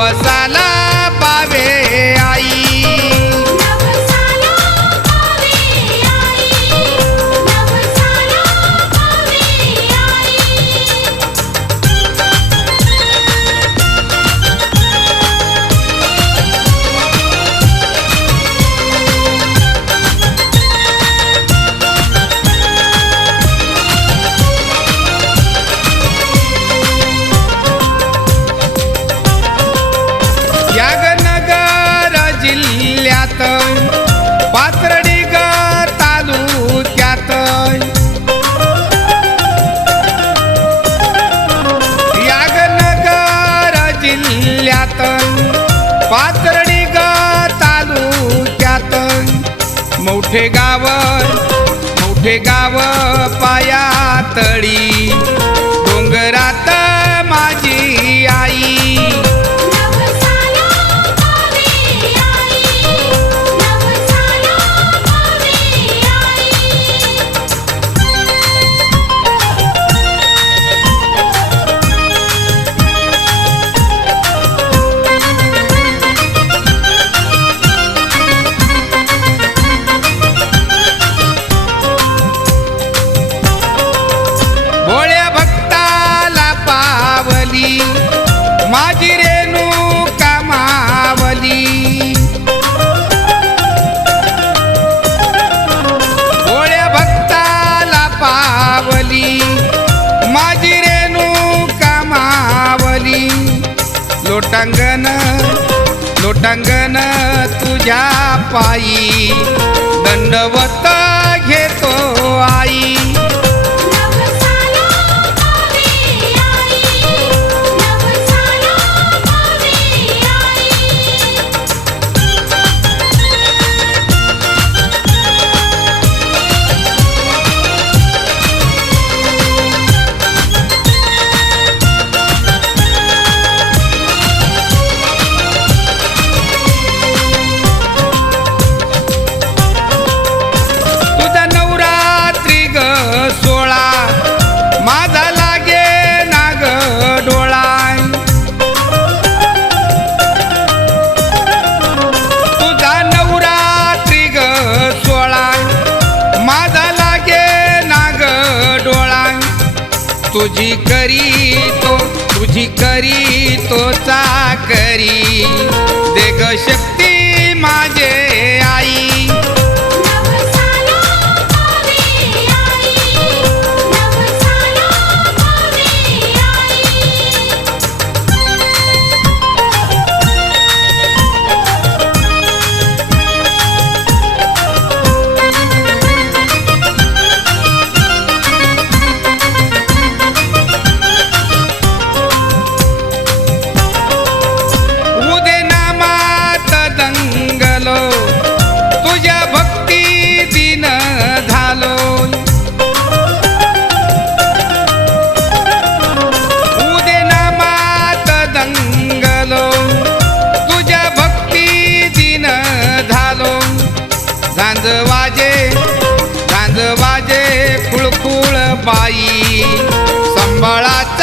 नवसाला पावे आई। नगर जिल्ह्यात पाथर्डी ग तालुक्यात नगर जिल्ह्यात पाथर्डी ग तालुक्यात मोठे गाव पायातळी डोंगरात माझी आई। भोळ्या भक्ताला पावली माझी रेणुका मावली। भोळ्या भक्ताला पावली माझी रेणुका मावली। लोटांगण तुझ्या पायी दंडवत घेतो आई। तुझी करी तो चाकरी दे ग शक्ती माझे आई। तुझ्या भक्ती दिन झालो उदे नामात दंगलो तुझ्या भक्ती दिन झालो। झांज वाजे खुळखुळ बाई संबळात